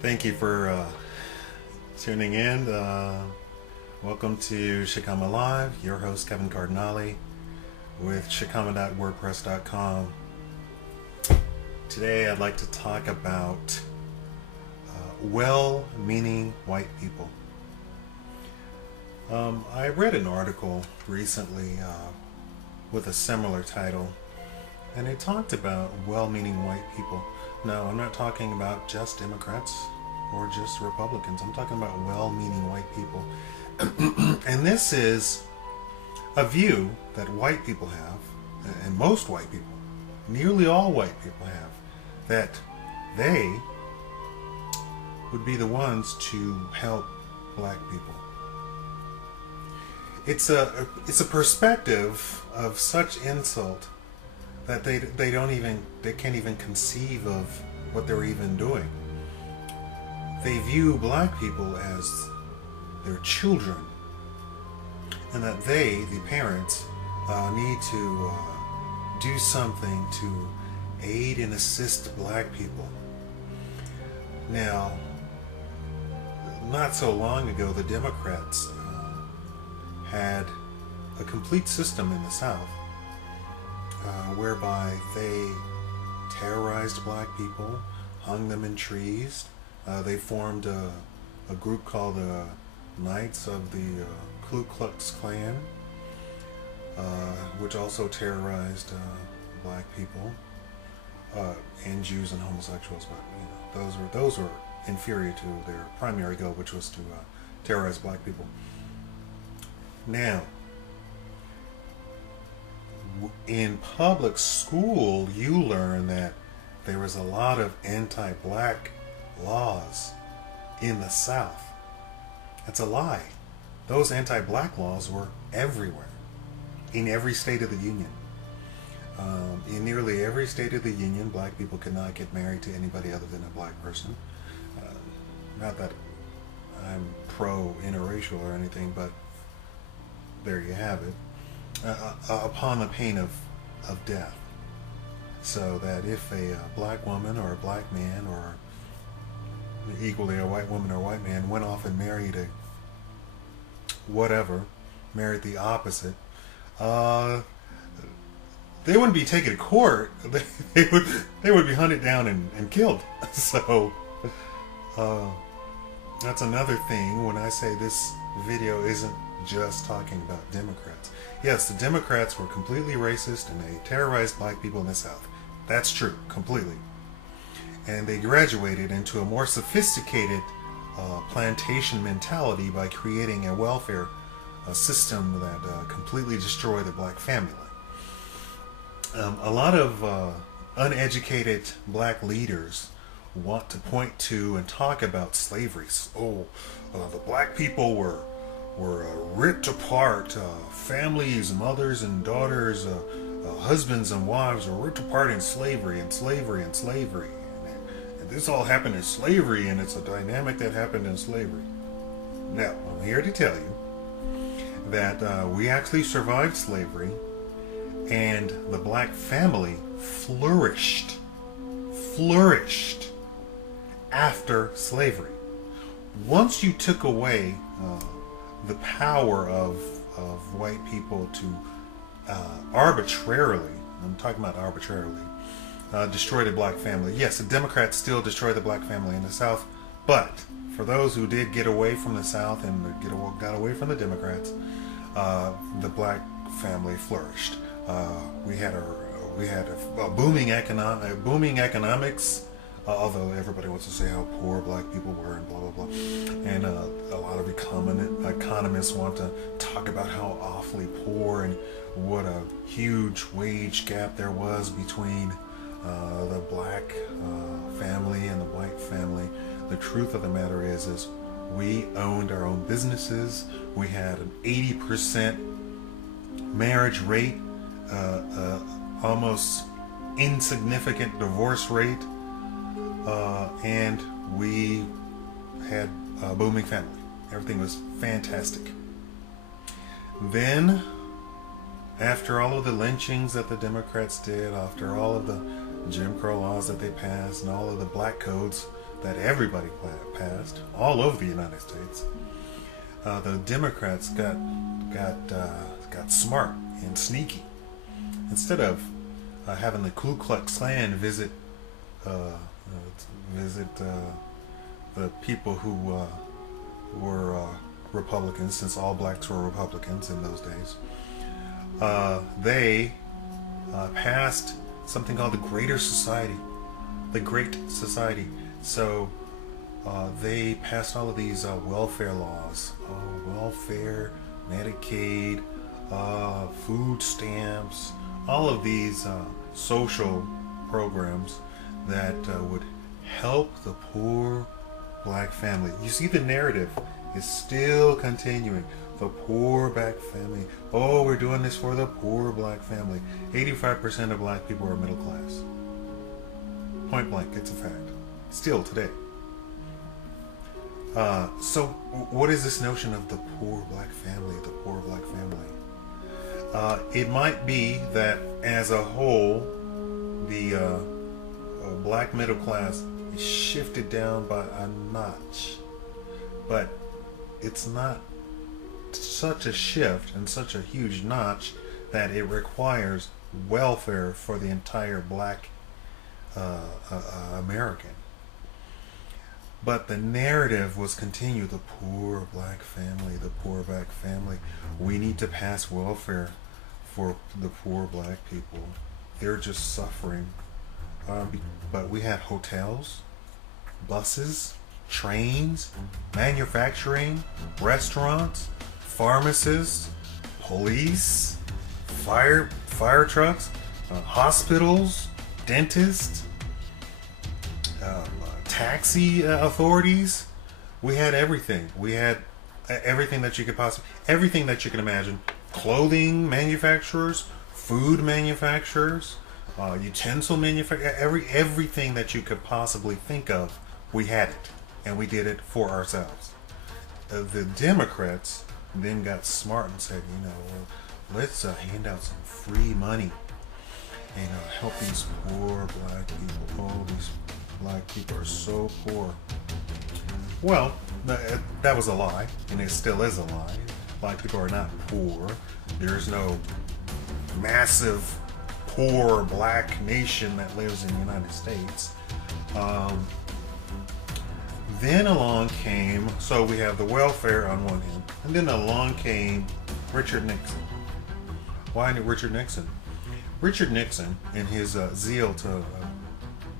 Thank you for tuning in. Welcome to Shakaama Live. Your host Kevin Cardinale with Shakaama.wordpress.com. Today I'd like to talk about well-meaning white people. I read an article recently with a similar title, and it talked about well-meaning white people. No, I'm not talking about just Democrats or just Republicans. I'm talking about well-meaning white people. And this is a view that white people have, and most white people, nearly all white people have, that they would be the ones to help black people. It's a perspective of such insult that they can't even conceive of what they're even doing. They view black people as their children, and that they, the parents, need to do something to aid and assist black people. Now, not so long ago, the Democrats had a complete system in the South whereby they terrorized black people, hung them in trees. They formed a group called the Knights of the Ku Klux Klan, which also terrorized black people and Jews and homosexuals. But those were inferior to their primary goal, which was to terrorize black people. Now, in public school, you learn that there was a lot of anti-black laws in the South. That's a lie. Those anti-black laws were everywhere, in every state of the Union. In nearly every state of the Union, black people could not get married to anybody other than a black person. Not that I'm pro-interracial or anything, but there you have it. Upon the pain of death. So that if a black woman or a black man, or equally a white woman or a white man, went off and married married the opposite, they wouldn't be taken to court. They would be hunted down and killed. So that's another thing when I say this video isn't just talking about Democrats. Yes, the Democrats were completely racist and they terrorized black people in the South. That's true, completely. And they graduated into a more sophisticated plantation mentality by creating a welfare system that completely destroyed the black family. A lot of uneducated black leaders want to point to and talk about slavery. The black people were ripped apart. Families, mothers and daughters, husbands and wives were ripped apart in slavery and slavery and slavery. And this all happened in slavery, and it's a dynamic that happened in slavery. Now, I'm here to tell you that we actually survived slavery, and the black family flourished after slavery. Once you took away the power of white people to arbitrarily, I'm talking about arbitrarily, destroy the black family. Yes, the Democrats still destroy the black family in the South, but for those who did get away from the South and got away from the Democrats, the black family flourished. We had a booming economics. Although everybody wants to say how poor black people were and blah, blah, blah. And a lot of economists want to talk about how awfully poor and what a huge wage gap there was between the black family and the white family. The truth of the matter is we owned our own businesses. We had an 80% marriage rate, almost insignificant divorce rate. And we had a booming family. Everything was fantastic. Then, after all of the lynchings that the Democrats did, after all of the Jim Crow laws that they passed, and all of the black codes that everybody passed all over the United States, the Democrats got smart and sneaky. Instead of having the Ku Klux Klan visit the people who were Republicans, since all blacks were Republicans in those days, they passed something called the Greater Society, the Great Society. So they passed all of these welfare laws, welfare, Medicaid, food stamps, all of these social programs that would help the poor black family. You see, the narrative is still continuing. The poor black family. Oh, we're doing this for the poor black family. 85% of black people are middle class. Point blank, it's a fact. Still today. So what is this notion of the poor black family, the poor black family? It might be that as a whole, the black middle class is shifted down by a notch. But it's not such a shift and such a huge notch that it requires welfare for the entire black American. But the narrative was continued: the poor black family, the poor black family. We need to pass welfare for the poor black people. They're just suffering. But we had hotels, buses, trains, manufacturing, restaurants, pharmacists, police, fire trucks, hospitals, dentists, taxi authorities. We had everything. We had everything that you could everything that you can imagine. Clothing manufacturers, food manufacturers, utensil manufacturers, everything that you could possibly think of, we had it, and we did it for ourselves. The Democrats then got smart and said, let's hand out some free money and help these poor black people. Oh, these black people are so poor. Well, that was a lie, and it still is a lie. Black people are not poor. There's no massive poor black nation that lives in the United States. Then along came, so we have the welfare on one hand, and then along came Richard Nixon. Why Richard Nixon? Richard Nixon, in his zeal to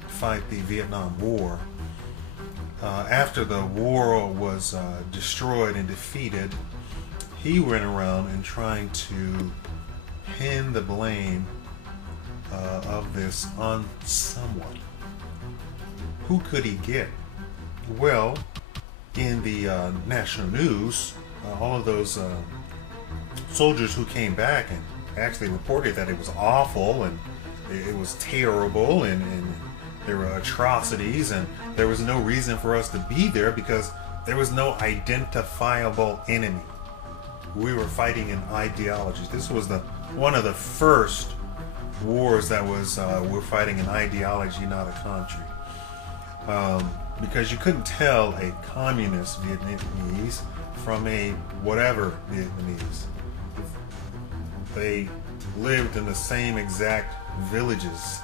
fight the Vietnam War, after the war was destroyed and defeated, he went around and trying to pin the blame of this on someone. Who could he get? Well, in the national news, all of those soldiers who came back and actually reported that it was awful and it was terrible and there were atrocities and there was no reason for us to be there because there was no identifiable enemy. We were fighting an ideology. This was one of the first wars that was we're fighting an ideology, not a country. Because you couldn't tell a communist Vietnamese from a whatever Vietnamese. They lived in the same exact villages.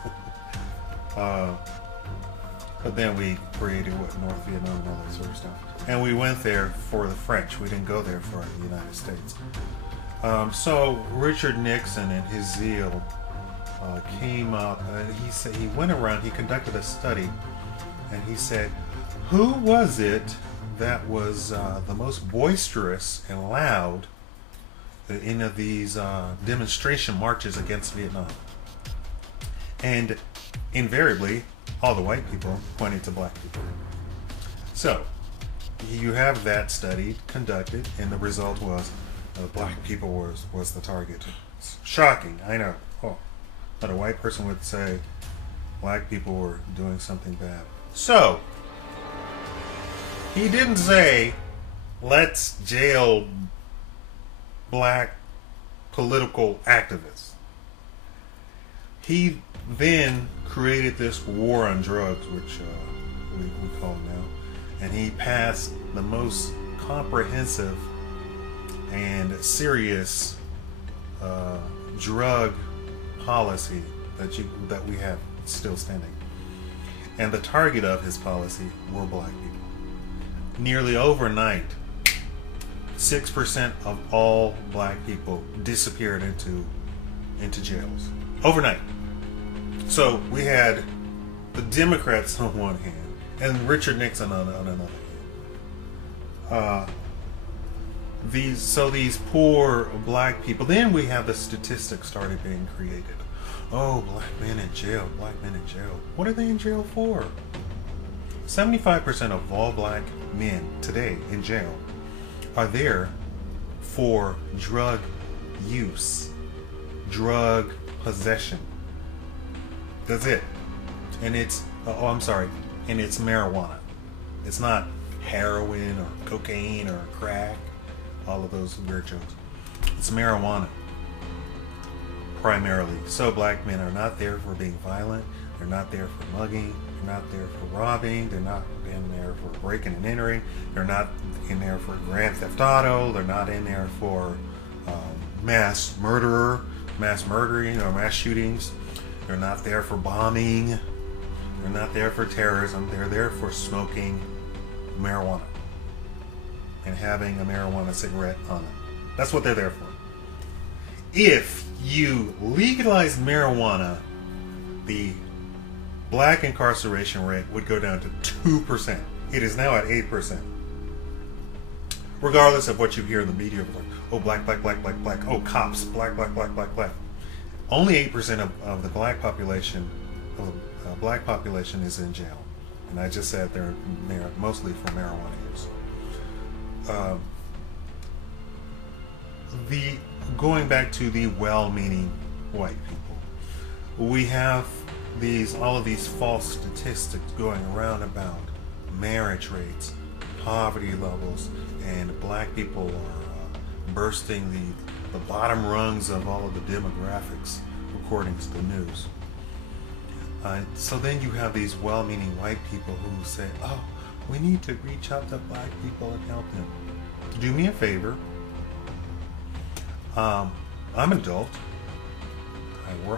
But then we created North Vietnam and all that sort of stuff. And we went there for the French. We didn't go there for the United States. So Richard Nixon and his zeal came up. He went around. He conducted a study. And he said, who was it that was the most boisterous and loud in these demonstration marches against Vietnam? And invariably, all the white people pointed to black people. So, you have that study conducted, and the result was black people was the target. It's shocking, I know. Oh, but a white person would say black people were doing something bad. So, he didn't say, let's jail black political activists. He then created this war on drugs, which we call it now. And he passed the most comprehensive and serious drug policy that we have still standing. And the target of his policy were black people. Nearly overnight, 6% of all black people disappeared into jails. Overnight. So we had the Democrats on one hand and Richard Nixon on another hand. These poor black people. Then we have the statistics started being created. Oh, black men in jail, black men in jail. What are they in jail for? 75% of all black men today in jail are there for drug use, drug possession. That's it. And it's, and it's marijuana. It's not heroin or cocaine or crack, all of those weird jokes. It's marijuana, primarily. So black men are not there for being violent. They're not there for mugging. They're not there for robbing. They're not in there for breaking and entering. They're not in there for grand theft auto. They're not in there for mass murdering or mass shootings. They're not there for bombing. They're not there for terrorism. They're there for smoking marijuana and having a marijuana cigarette on them. That's what they're there for. If you legalize marijuana, the black incarceration rate would go down to 2%. It is now at 8%. Regardless of what you hear in the media, like, oh, black, black, black, black, black. Oh, cops, black, black, black, black, black. Only 8% of the black population, is in jail. And I just said they're mostly for marijuana use. Going back to the well-meaning white people, we have all of these false statistics going around about marriage rates, poverty levels, and black people are bursting the bottom rungs of all of the demographics according to the news. So then you have these well-meaning white people who say, oh, we need to reach out to black people and help them. Do me a favor. I'm an adult.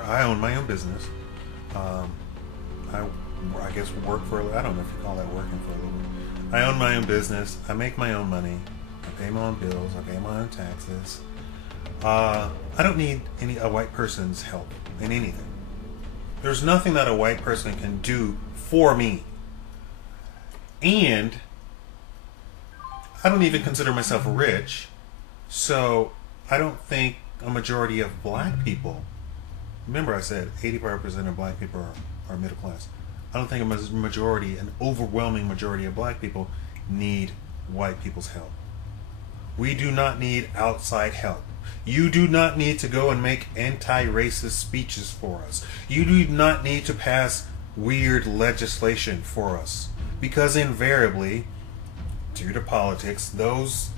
I own my own business. I guess work for, I don't know if you call that working for a living. I own my own business. I make my own money. I pay my own bills. I pay my own taxes. I don't need a white person's help in anything. There's nothing that a white person can do for me. And I don't even consider myself rich, so I don't think a majority of black people, remember I said 85% of black people are middle class. I don't think an overwhelming majority of black people need white people's help. We do not need outside help. You do not need to go and make anti-racist speeches for us. You do not need to pass weird legislation for us. Because invariably, due to politics, those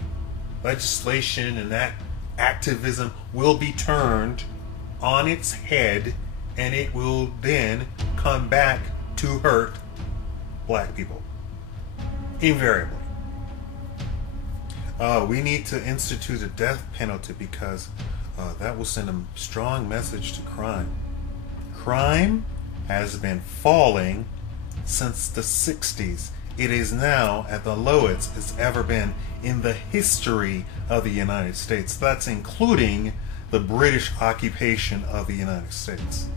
legislation and that activism will be turned on its head, and it will then come back to hurt black people. Invariably. We need to institute a death penalty because that will send a strong message to crime. Crime has been falling since the 60s. It is now at the lowest it's ever been in the history of the United States. That's including the British occupation of the United States.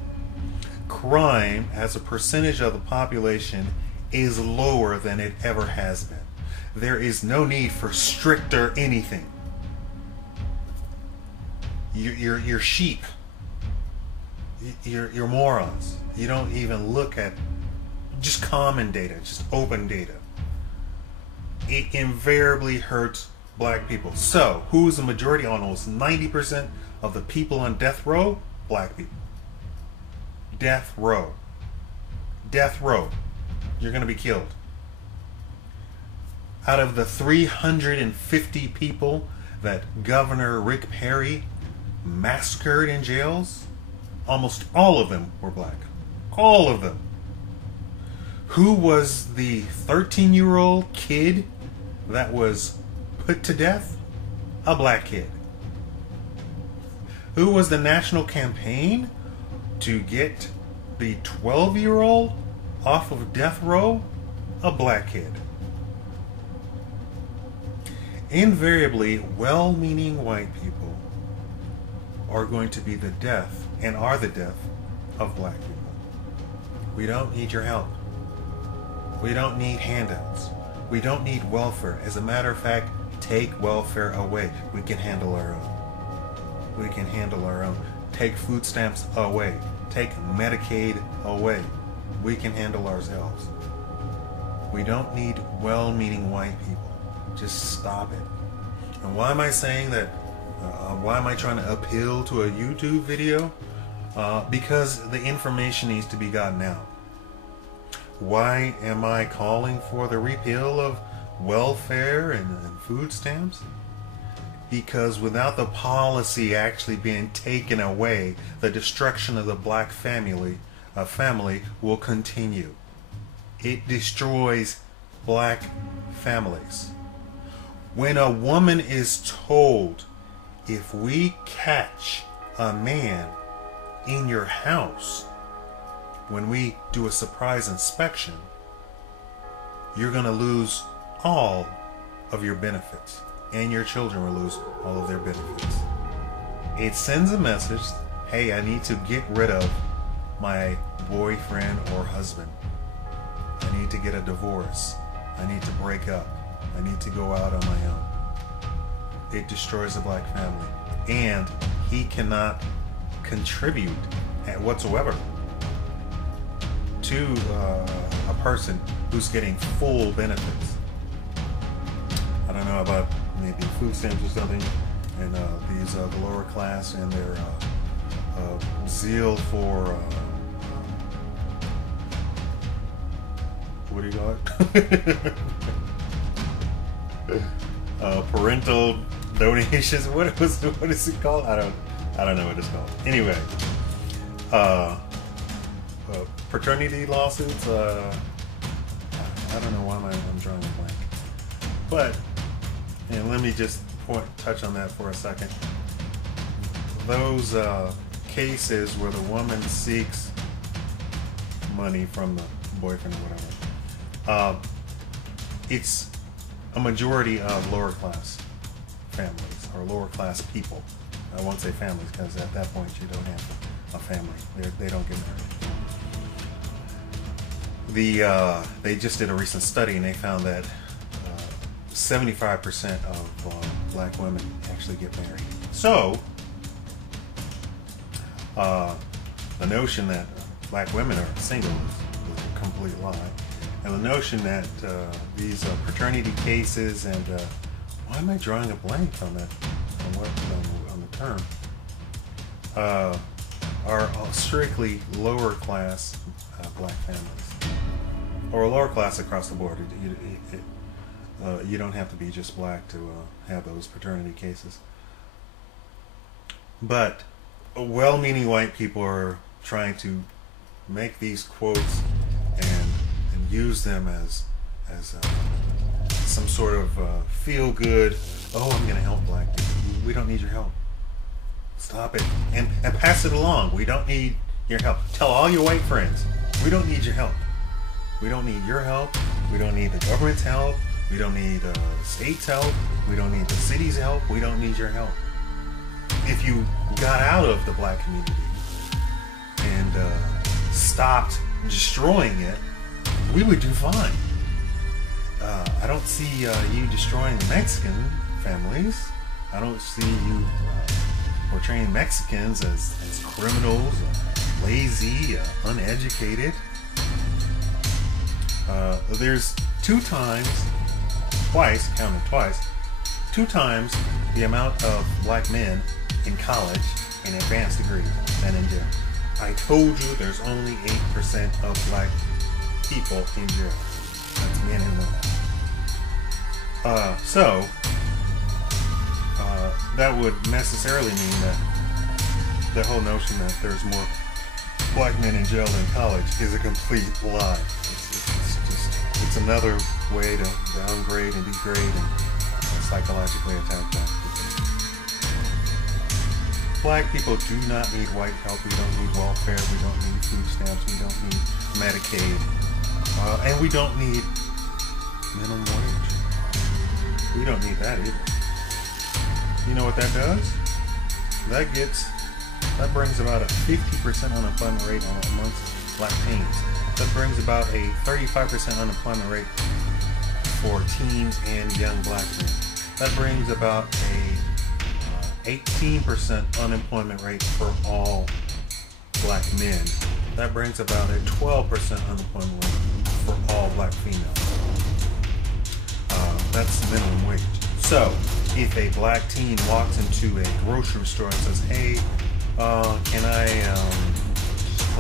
Crime as a percentage of the population is lower than it ever has been. There is no need for stricter anything. You're sheep. You're morons. You don't even look at just common data, just open data. It invariably hurts black people. So, who's the majority? Almost 90% of the people on death row? Black people. Death row. Death row. You're going to be killed. Out of the 350 people that Governor Rick Perry massacred in jails, almost all of them were black. All of them. Who was the 13-year-old kid that was put to death? A black kid. Who was the national campaign to get the 12-year-old off of death row? A black kid. Invariably, well-meaning white people are going to be the death, and are the death, of black people. We don't need your help. We don't need handouts. We don't need welfare. As a matter of fact, take welfare away. We can handle our own. We can handle our own. Take food stamps away. Take Medicaid away. We can handle ourselves. We don't need well-meaning white people. Just stop it. And why am I saying that? Why am I trying to appeal to a YouTube video? Because the information needs to be gotten out. Why am I calling for the repeal of welfare and food stamps? Because without the policy actually being taken away, the destruction of the black family will continue. It destroys black families. When a woman is told, if we catch a man in your house, when we do a surprise inspection, you're going to lose all of your benefits, and your children will lose all of their benefits. It sends a message, hey, I need to get rid of my boyfriend or husband. I need to get a divorce. I need to break up. I need to go out on my own. It destroys the black family. And he cannot contribute whatsoever to a person who's getting full benefits. I don't know about maybe food stamps or something, and these the lower class and their zeal for what do you call it? Parental donations. What is it called? I don't know what it's called. Anyway, paternity lawsuits. I don't know why I'm drawing a blank. But, and let me just touch on that for a second. Those cases where the woman seeks money from the boyfriend or whatever, it's a majority of lower class families or lower class people. I won't say families because at that point you don't have a family. They don't get married. They just did a recent study and they found that 75% of black women actually get married. So the notion that black women are single is a complete lie. And the notion that these paternity cases and why am I drawing a blank on that? On the term are strictly lower class black families, or lower class across the board. You don't have to be just black to have those paternity cases. But well-meaning white people are trying to make these quotes and use them as some sort of feel-good, oh, I'm going to help black people. We don't need your help. Stop it. And pass it along. We don't need your help. Tell all your white friends, we don't need your help. We don't need your help. We don't need the government's help. We don't need the state's help. We don't need the city's help. We don't need your help. If you got out of the black community and stopped destroying it, we would do fine. I don't see you destroying Mexican families. I don't see you portraying Mexicans as criminals, lazy, uneducated. There's two times the amount of black men in college in advanced degrees than in jail. I told you there's only 8% of black people in jail. That's men and women. So that would necessarily mean that the whole notion that there's more black men in jail than college is a complete lie. It's It's another way to downgrade and degrade and psychologically attack black people. Black people do not need white help. We don't need welfare. We don't need food stamps. We don't need Medicaid. And we don't need minimum wage. We don't need that either. You know what that does? That brings about a 50% unemployment rate amongst black teens. That brings about a 35% unemployment rate for teens and young black men. That brings about a 18% unemployment rate for all black men. That brings about a 12% unemployment rate for all black females. That's minimum wage. So, if a black teen walks into a grocery store and says, "Hey, can I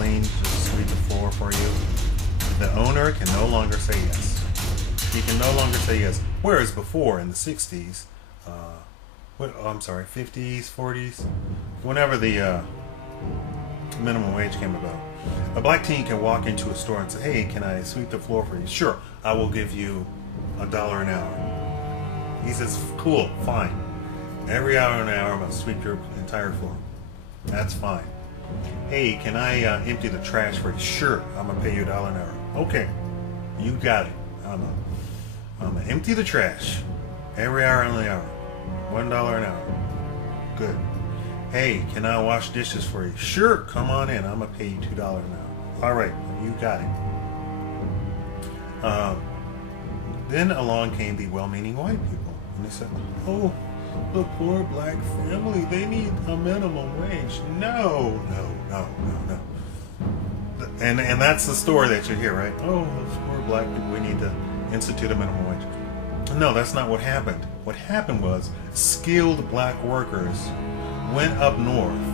just sweep the floor for you?" The owner can no longer say yes. He can no longer say yes. Whereas before, in the 60s, 50s, 40s, whenever the minimum wage came about, a black teen can walk into a store and say, "Hey, can I sweep the floor for you?" "Sure, I will give you $1 an hour." He says, "Cool, fine. Every hour an hour, I'm going to sweep your entire floor." That's fine. "Hey, can I empty the trash for you?" "Sure, I'm going to pay you $1 an hour." "Okay, you got it. I'm going to empty the trash every hour on the hour. $1 an hour." "Good." "Hey, can I wash dishes for you?" "Sure, come on in. I'm going to pay you $2 an hour." "All right, you got it." Then along came the well-meaning white people. And they said, "Oh, the poor black family, they need a minimum wage." No. And that's the story that you hear, right? "Oh, those poor black people, we need to institute a minimum wage." No, that's not what happened. What happened was skilled black workers went up north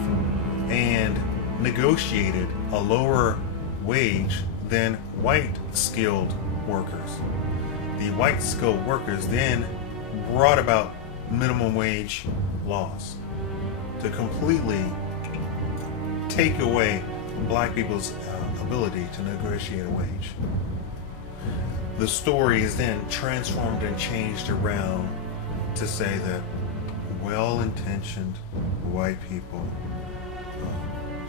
and negotiated a lower wage than white skilled workers. The white skilled workers then brought about minimum wage laws to completely take away black people's ability to negotiate a wage. The story is then transformed and changed around to say that well-intentioned white people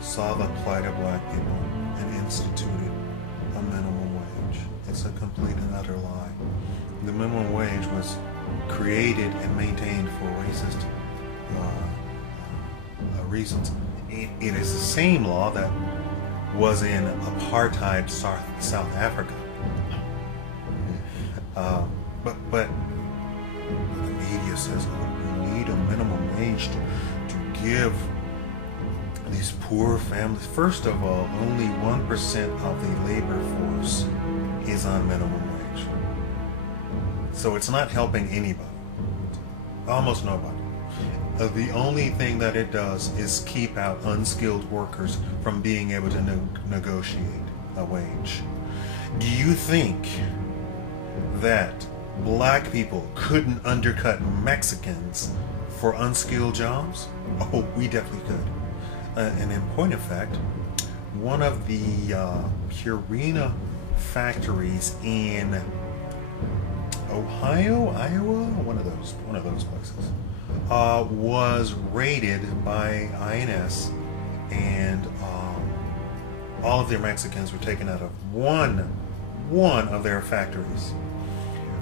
saw the plight of black people and instituted a minimum wage. It's a complete and utter lie. The minimum wage was created and maintained for racist reasons. It is the same law that was in apartheid South Africa. But the media says, "Oh, we need a minimum wage to give these poor families." First of all, only 1% of the labor force is on minimum wage. So it's not helping anybody. Almost nobody. The only thing that it does is keep out unskilled workers from being able to negotiate a wage. Do you think that black people couldn't undercut Mexicans for unskilled jobs? Oh, we definitely could. And in point of fact, one of the Purina factories in Ohio, Iowa, one of those places, was raided by INS, and all of their Mexicans were taken out of one of their factories.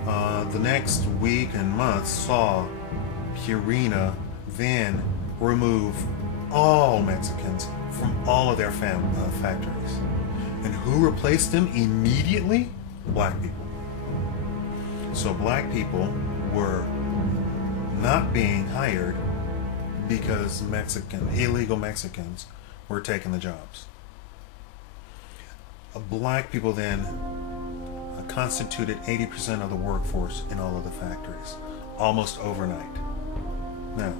The next week and month saw Purina then remove all Mexicans from all of their factories. And who replaced them immediately? Black people. So black people were not being hired because illegal Mexicans were taking the jobs. Black people then constituted 80% of the workforce in all of the factories, almost overnight. Now,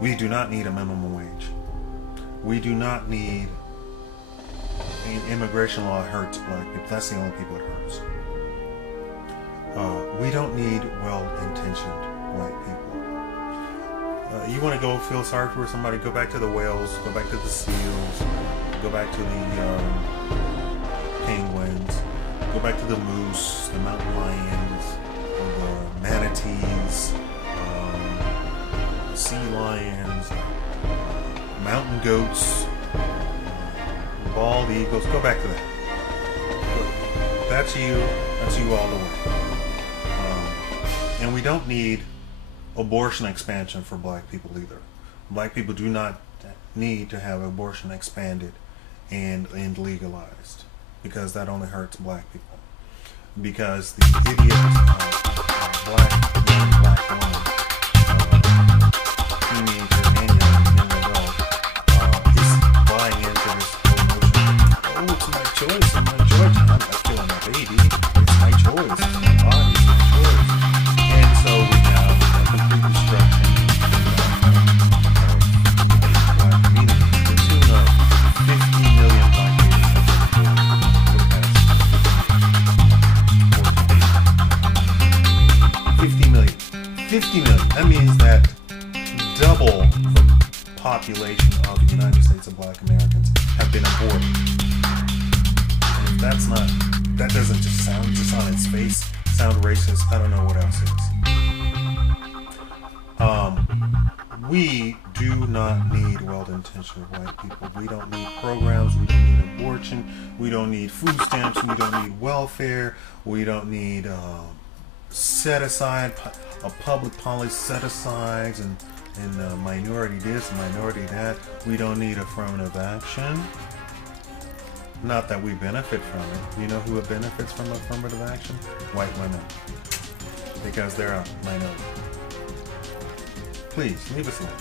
we do not need a minimum wage. We do not need an immigration law that hurts black people. That's the only people it hurts. We don't need well-intentioned white people. You want to go feel sorry for somebody, go back to the whales, go back to the seals, go back to the penguins, Go back to the moose, the mountain lions, the manatees, sea lions, mountain goats, bald eagles. Go back to that. That's you. That's you all the way. And we don't need abortion expansion for black people either. Black people do not need to have abortion expanded and legalized, because that only hurts black people. Because the idiot black woman, teenager and young adult, is buying into this whole notion. Oh, it's my choice. I'm my choice. I'm not killing a baby. It's my choice. It's my body. It's my choice. And so we have a complete destruction of black community. To the tune of 50 million black babies. 50 million. 50 million. That means that double the population of the United States of black Americans have been aborted. And if that's not, that doesn't just sound, just on its face, sound racist. I don't know what else is. We do not need well-intentioned white people. We don't need programs. We don't need abortion. We don't need food stamps. We don't need welfare. We don't need set aside, a public policy set asides and minority this, minority that. We don't need affirmative action. Not that we benefit from it. You know who benefits from affirmative action? White women. Because they're a minority. Please, leave us alone.